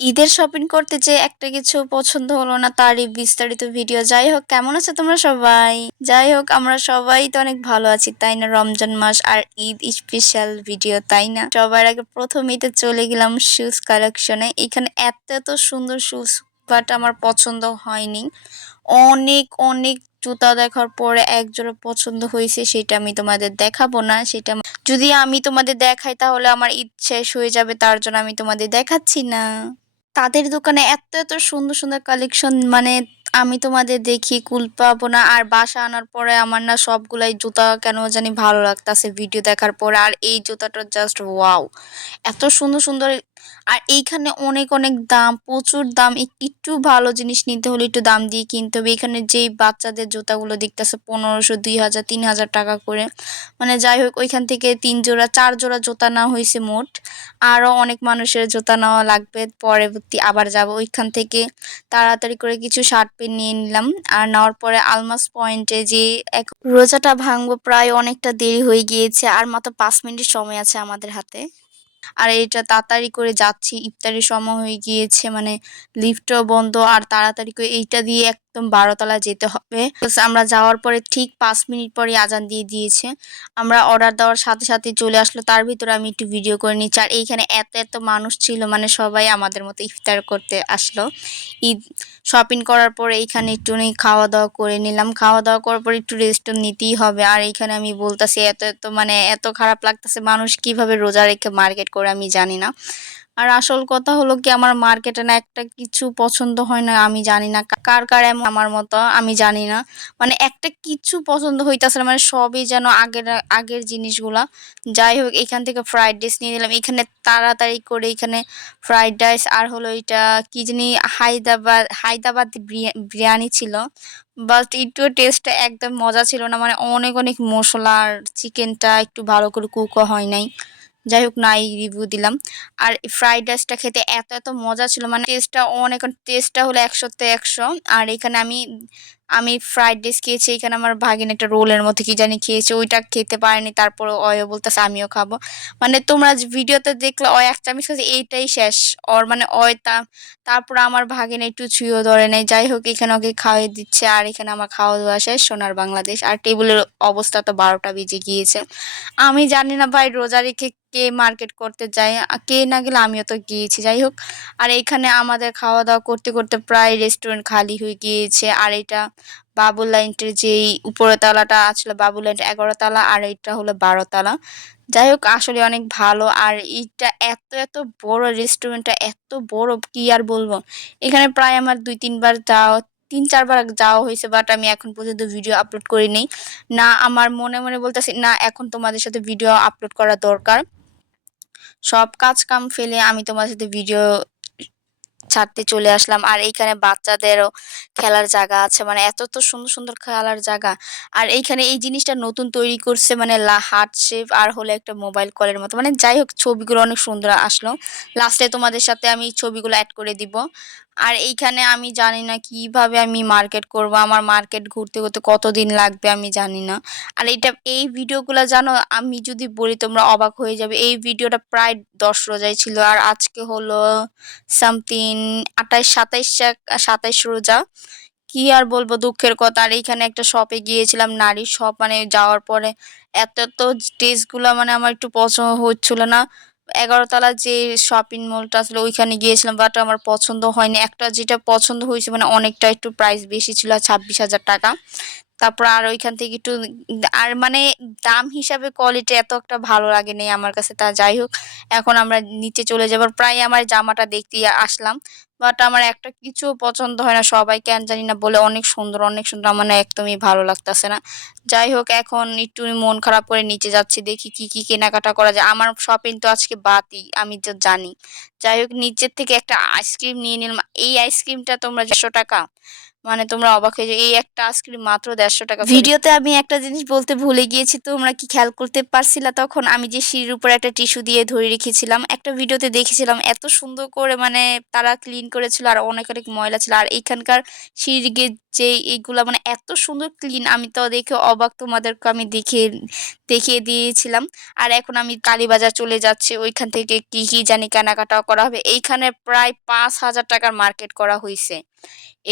ঈদের শপিং করতে যেয়ে একটা কিছু পছন্দ হলো না, তারই বিস্তারিত ভিডিও। যাই হোক, কেমন আছো তোমরা সবাই? যাই হোক, আমরা সবাই তো অনেক ভালো আছি, তাই না? রমজান মাস আর ঈদ স্পেশাল ভিডিও, তাই না? সবার আগে প্রথম ঈদে চলে গেলাম শুজ কালেকশনে। এখানে এত এত সুন্দর শুজ, বাট আমার পছন্দ হয়নি। অনেক অনেক জুতা দেখার পরে এক জোড়া পছন্দ হয়েছে, সেটা আমি তোমাদের দেখাবো না। সেটা যদি আমি তোমাদের দেখাই তাহলে আমার ঈদ শেষ হয়ে যাবে, তার জন্য আমি তোমাদের দেখাচ্ছি না। তাদের দোকানে এত এত সুন্দর সুন্দর কালেকশন, মানে আমি তোমাদের দেখি কুল পাবো না। আর বাসা আনার পরে আমার না সবগুলাই জুতা কেন জানি ভালো লাগতাছে ভিডিও দেখার পরে। আর এই জুতাটা জাস্ট ওয়াও, এত সুন্দর সুন্দর। আর এইখানে অনেক অনেক দাম, প্রচুর দাম। একটু ভালো জিনিস নিতে হলে একটু দাম দিয়ে কিনতে হবে। এখানে যেই বাচ্চাদের জুতাগুলো দেখতেছে 1500, 2000, 3000 টাকা করে। মানে যাই হোক, ওইখান থেকে 3 জোড়া 4 জোড়া জুতা নেওয়া হয়েছে মোট। আরো অনেক মানুষের জুতা নেওয়া লাগবে, পরবর্তী আবার যাব ওইখান থেকে। তাড়াতাড়ি করে কিছু শার্ট প্যান্ট নিয়ে নিলাম। আর নেওয়ার পরে আলমাস পয়েন্টে যে এক রোজাটা ভাঙবো, প্রায় অনেকটা দেরি হয়ে গিয়েছে, আর মাত্র 5 মিনিট সময় আছে আমাদের হাতে। আর এটা তাড়াতাড়ি করে যাচ্ছি, ইফতারির সময় হয়ে গিয়েছে, মানে লিফটও বন্ধ। আর তাড়াতাড়ি করে এইটা দিয়ে একদম 12তলা যেতে হবে। আমরা যাওয়ার পরে ঠিক 5 মিনিট পরে আজান দিয়ে দিয়েছে। আমরা অর্ডার দেওয়ার সাথে সাথে চলে আসলো, তার ভিতরে আমি একটু ভিডিও করে নিচ্ছি। আর এইখানে এত এত মানুষ ছিল, মানে সবাই আমাদের মতো ইফতার করতে আসলো। ঈদ শপিং করার পরে এইখানে একটু খাওয়া দাওয়া করে নিলাম। খাওয়া দাওয়া করার পর একটু রেস্ট নিতেই হবে। আর এইখানে আমি বলতাছি এত এত, মানে এত খারাপ লাগতেছে, মানুষ কিভাবে রোজা রেখে মার্কেট করে আমি জানি না। আর আসল কথা হলো কি, আমার মার্কেটে না একটা কিছু পছন্দ হয় না, আমি জানি না কার কার এমন আমার মতো, আমি জানি না। মানে একটা কিছু পছন্দ হইতাছে না, মানে সবই যেন আগের আগের জিনিসগুলা। যাই হোক, এখান থেকে ফ্রাইড রাইস নিয়ে নিলাম। এখানে তাড়াতাড়ি করে এখানে ফ্রাইড রাইস আর হলো এটা কি জানি হায়দ্রাবাদ বিরিয়ানি ছিল। বাট একটু টেস্টটা একদম মজা ছিল না, মানে অনেক অনেক মশলা, আর চিকেনটা একটু ভালো করে কুকও হয় নাই। যাই হোক, নাই রিভিউ দিলাম। আর ফ্রাইড রাইসটা খেতে এত এত মজা ছিল, মানে টেস্টটা অনেক, টেস্টটা হলো 100-তে 100। আর এখানে আমি আমি ফ্রাইড রাইস খেয়েছি, এখানে আমার ভাগিন একটা রোলের মধ্যে কি জানি খেয়েছে, ওইটা খেতে পারেনি। তারপর অয়ও বলতেছে আমিও খাবো। মানে তোমরা যে ভিডিওতে দেখলে অয় এক চামচ খেয়েছে, এইটাই শেষ ওর, মানে অয় তারপর আমার ভাগিন একটু ছুঁয়েও ধরে নেই। যাই হোক, এখানে ওকে খাওয়াই দিচ্ছে। আর এখানে আমার খাওয়া দাওয়া শেষ, সোনার বাংলাদেশ। আর টেবিলের অবস্থা তো 12টা বেজে গিয়েছে। আমি জানি না ভাই, রোজা রেখে কে মার্কেট করতে যায়, কে না গেলে আমিও তো গিয়েছি। যাই হোক, আর এখানে আমাদের খাওয়া দাওয়া করতে করতে প্রায় রেস্টুরেন্ট খালি হয়ে গিয়েছে। আর এটা বাবুলাইন্টের যেই উপরের তলাটা আসলে বাবুলাইন্ট 11তলা, আর এটা হলো 12তলা। যাই হোক, আসলে অনেক ভালো। আর এইটা এত এত বড়, রেস্টুরেন্টটা এত বড়, কি আর বলবো। এখানে প্রায় আমার 2-3 বার যাওয়া, 3-4 বার যাওয়া হয়েছে, বাট আমি এখন পর্যন্ত ভিডিও আপলোড করিনি। না, আমার মনে মনে বলতেছি না, এখন তোমাদের সাথে ভিডিও আপলোড করা দরকার। সব কাজ কাম ফেলে আমি তোমার সাথে ভিডিও ছাড়তে চলে আসলাম। আর এইখানে বাচ্চাদেরও খেলার জায়গা আছে, মানে এত তো সুন্দর সুন্দর খেলার জায়গা। আর এইখানে এই জিনিসটা নতুন তৈরি করছে, মানে হার্ট শেপ আর হলো একটা মোবাইল কলের মতো। মানে যাই হোক, ছবিগুলো অনেক সুন্দর আসলো। লাস্টে তোমাদের সাথে আমি ছবিগুলো অ্যাড করে দিব। আর এইখানে আমি জানি না কিভাবে আমি মার্কেট করব, আমার মার্কেট ঘুরতে ঘুরতে কতদিন লাগবে আমি জানি না। আর এই ভিডিওগুলো জানো, আমি যদি বলি তোমরা অবাক হয়ে যাবে। এই ভিডিওটা প্রায় 10 রোজায় ছিল, আর আজকে হলো সামথিং 28, 27 রোজা। কি আর বলবো, দুঃখের কথা। আর এইখানে একটা শপে গিয়েছিলাম, নারী শপ, মানে যাওয়ার পরে এত এত ড্রেসগুলো, মানে আমার একটু পছন্দ হচ্ছিল না। 11তলা যে শপিং মলটা আসলে ওইখানে গিয়েছিলাম, বাট আমার পছন্দ হয়নি। একটা যেটা পছন্দ হয়েছে, মানে অনেকটা একটু প্রাইস বেশি ছিল, 26,000 টাকা। তারপর আর ওইখান থেকে একটু, আর মানে দাম হিসাবে কোয়ালিটি এত একটা ভালো লাগেনি আমার কাছে। তা যাই হোক, এখন আমরা নিচে চলে যাবার, প্রায় আমার জামাটা দেখতে আসলাম, বাট আমার একটা কিছু পছন্দ হয় না। সবাই কেন জানি না বলে অনেক সুন্দর অনেক সুন্দর, আমার না একদমই ভালো লাগতেছে না। যাই হোক, এখন একটু মন খারাপ করে নিচে যাচ্ছি, দেখি কি কি কেনাকাটা করা যায়। আমার শপিং তো আজকে বাদই, আমি তো জানি। যাই হোক, নিচের থেকে একটা আইসক্রিম নিয়ে নিলাম। এই আইসক্রিমটা তোমরা 100 টাকা, মানে তোমরা অবাক হয়ে যাবে, এই একটা আইসক্রিম মাত্র ১৫০ টাকা। ভিডিওতে আমি একটা জিনিস বলতে ভুলে গিয়েছি, তোমরা কি খেয়াল করতে পারছিলা? তখন আমি যে সিঁড়ির উপরে একটা টিস্যু দিয়ে ধরে রেখেছিলাম, একটা ভিডিওতে দেখেছিলাম এত সুন্দর করে মানে তারা ক্লিন করেছিল আর অনেক অনেক ময়লা ছিল। আর এইখানকার সিঁড়ির গেট যে এইগুলা মানে এত সুন্দর ক্লিন, আমি তো দেখে অবাক, তোমাদেরকে আমি দেখিয়ে দিয়েছিলাম। আর এখন আমি কালীবাজার চলে যাচ্ছি, ওইখান থেকে কি কি জানি কেনাকাটাও করা হবে। এইখানে প্রায় ৫,০০০ টাকার মার্কেট করা হয়েছে।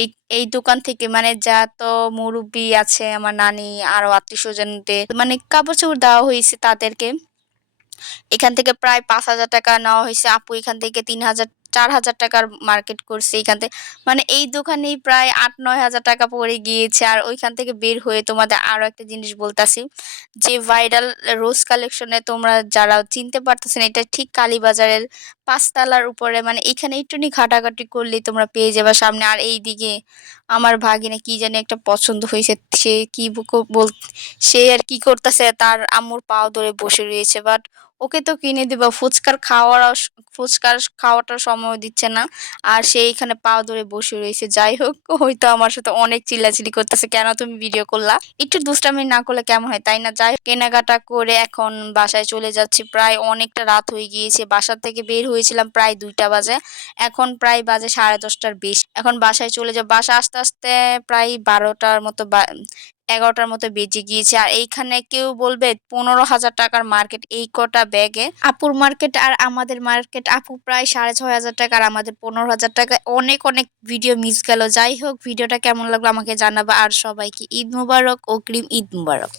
এই এই দোকান থেকে মানে যত মুরুব্বি আছে, আমার নানি আরো আত্মীয়স্বজনদের মানে কাপড় চোপড় দেওয়া হয়েছে তাদেরকে। এখান থেকে প্রায় ৫,০০০ টাকা নেওয়া হয়েছে। আপু এখান থেকে ৩,০০০ ৪,০০০ টাকার মার্কেট করছে এখান থেকে। মানে এই দোকানেই প্রায় ৮-৯,০০০ টাকা পড়ে গিয়েছে। আর ওইখান থেকে বের হয়ে তোমাদের আরো একটা জিনিস বলতাছি, যে ভাইরাল রোজ কালেকশনে তোমরা যারা চিনতে পারতেছেন, এটা ঠিক কালীবাজারের ৫ তলার উপরে, মানে এখানে একটুখানি ঘাটাঘাটি করলেই তোমরা পেয়ে যাবা সামনে। আর এইদিকে আমার ভাগিনে কি জানি একটা পছন্দ হয়েছে, সে কি সে আর কি করতেছে, তার আম্মুর পাও ধরে বসে রয়েছে। বাট ওকে তো কিনে দিবা, ফুচকার খাওয়াটার সময় দিচ্ছে না, আর সে এখানে পাও ধরে বসে রয়েছে। যাই হোক, হয়তো আমার সাথে অনেক চিল্লাচিল্লি করতেছে, কেন তুমি ভিডিও করলা, একটু দুষ্টামি না করলে কেমন হয়, তাই না? যাই হোক, কেনাকাটা করে এখন বাসায় চলে যাচ্ছি। প্রায় অনেকটা রাত হয়ে গিয়েছে, বাসা থেকে বের হয়েছিলাম প্রায় ২টা বাজে, এখন প্রায় বাজে ১০:৩০টার বেশি। এখন বাসায় চলে যাব, বাসা আসতে আসতে প্রায় ১২টার মতো ১১টার মতো বেজে গিয়েছে। আর এইখানে কেউ বলবে ১৫,০০০ টাকার মার্কেট এই কটা ব্যাগে। আপুর মার্কেট আর আমাদের মার্কেট, আপু প্রায় ৬,৫০০ টাকা আর আমাদের ১৫,০০০ টাকা। অনেক অনেক ভিডিও মিস গেল। যাই হোক, ভিডিওটা কেমন লাগলো আমাকে জানাবা। আর সবাইকে ঈদ মুবারক, অগ্রিম ঈদ মুবারক।